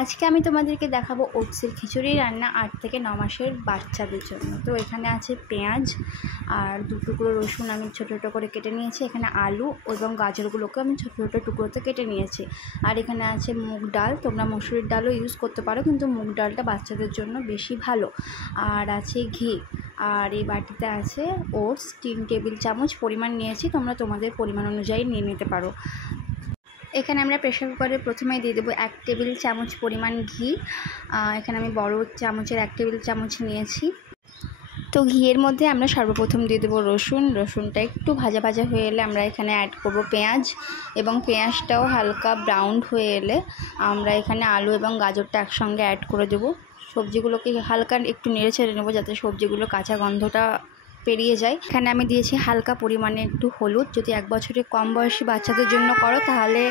আজকে আমি তোমাদেরকে দেখাবো ওটসের খিচুড়ি রান্না 8 থেকে 9 মাসের বাচ্চাদের জন্য। তো এখানে আছে পেঁয়াজ আর 2 টুকরো রসুন আমি ছোটো ছোটো করে কেটে নিয়েছি। এখানে আলু এবং গাজরগুলোকে আমি ছোটো ছোটো টুকরোতে কেটে নিয়েছি। আর এখানে আছে মুগ ডাল, তোমরা মসুরির ডালও ইউজ করতে পারো, কিন্তু মুগ ডালটা বাচ্চাদের জন্য বেশি ভালো। আর আছে ঘি, আর এই বাটিতে আছে ওটস 3 টেবিল চামচ পরিমাণ নিয়েছি, তোমরা তোমাদের পরিমাণ অনুযায়ী নিয়ে নিতে পারো। এখানে আমরা প্রেশার কুকারে প্রথমেই দিয়ে দেবো 1 টেবিল চামচ পরিমাণ ঘি। এখানে আমি বড় চামচের 1 টেবিল চামচ নিয়েছি। তো ঘিয়ের মধ্যে আমরা সর্বপ্রথম দিয়ে দেবো রসুনটা একটু ভাজা ভাজা হয়ে এলে আমরা এখানে অ্যাড করব পেঁয়াজ, এবং পেঁয়াজটাও হালকা ব্রাউন হয়ে এলে আমরা এখানে আলু এবং গাজরটা একসঙ্গে অ্যাড করে দেবো। সবজিগুলোকে হালকা একটু নেড়ে ছেড়ে নেবো যাতে সবজিগুলো কাঁচা গন্ধটা পেরিয়ে যায়। এখানে আমি দিয়েছি হালকা পরিমাণে একটু হলুদ। যদি 1 বছরের কম বয়সী বাচ্চাদের জন্য করো তাহলে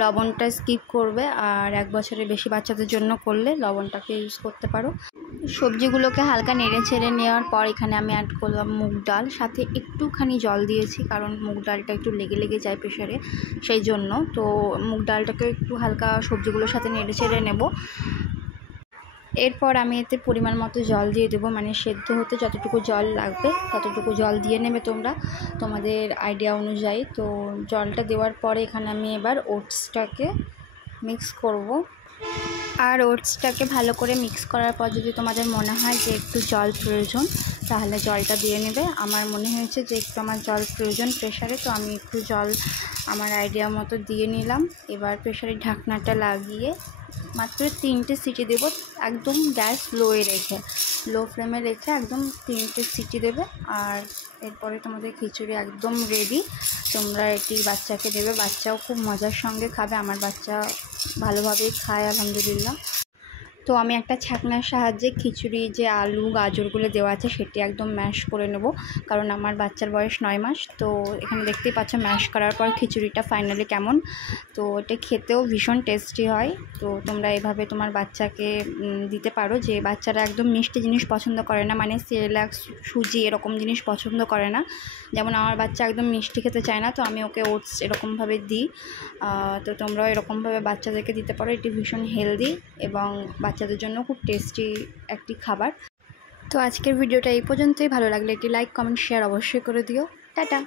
লবণটা স্কিপ করবে, আর 1 বছরের বেশি বাচ্চাদের জন্য করলে লবণটাকে ইউজ করতে পারো। সবজিগুলোকে হালকা নেড়ে ছেড়ে নেওয়ার পর এখানে আমি অ্যাড করলাম মুগ ডাল, সাথে একটুখানি জল দিয়েছি কারণ মুগ ডালটা একটু লেগে লেগে যায় প্রেশারে, সেই জন্য। তো মুগ ডালটাকে একটু হালকা সবজিগুলোর সাথে নেড়ে ছেড়ে নেব। এরপর আমি এতে পরিমাণ মতো জল দিয়ে দেবো, মানে সেদ্ধ হতে যতটুকু জল লাগবে ততটুকু জল দিয়ে নেবে তোমরা তোমাদের আইডিয়া অনুযায়ী। তো জলটা দেওয়ার পরে এখানে আমি এবার ওটসটাকে মিক্স করব। আর ওটসটাকে ভালো করে মিক্স করার পর যদি তোমাদের মনে হয় যে একটু জল প্রয়োজন তাহলে জলটা দিয়ে নেবে। আমার মনে হয়েছে যে একটু আমার জল প্রয়োজন প্রেশারে, তো আমি একটু জল আমার আইডিয়া মতো দিয়ে নিলাম। এবার প্রেশারের ঢাকনাটা লাগিয়ে মাত্র 3টে সিটি দেবো, একদম গ্যাস লো ফ্লেমে রেখে একদম 3টে সিটি দেবে। আর এরপরে তোমাদের খিচুড়ি একদম রেডি। তোমরা এটি বাচ্চাকে দেবে, বাচ্চাও খুব মজার সঙ্গে খাবে। আমার বাচ্চা ভালোভাবেই খায় আলহামদুলিল্লাহ। তো আমি একটা ছাঁকনার সাহায্যে খিচুড়ি যে আলু গাজরগুলো দেওয়া আছে সেটি একদম ম্যাশ করে নেব, কারণ আমার বাচ্চার বয়স 9 মাস। তো এখানে দেখতেই পাচ্ছ ম্যাশ করার পর খিচুড়িটা ফাইনালি কেমন। তো এটা খেতেও ভীষণ টেস্টি হয়। তো তোমরা এভাবে তোমার বাচ্চাকে দিতে পারো। যে বাচ্চারা একদম মিষ্টি জিনিস পছন্দ করে না, মানে সেরেলাক সুজি এরকম জিনিস পছন্দ করে না, যেমন আমার বাচ্চা একদম মিষ্টি খেতে চায় না, তো আমি ওকে ওটস এরকমভাবে দিই। তো তোমরাও এরকমভাবে বাচ্চাদেরকে দিতে পারো। এটি ভীষণ হেলদি এবং বাচ্চাদের জন্য খুব টেস্টি একটি খাবার। তো আজকের ভিডিওটা এই পর্যন্তই। ভালো লাগলে একটি লাইক কমেন্ট শেয়ার অবশ্যই করে দিও। টাটা।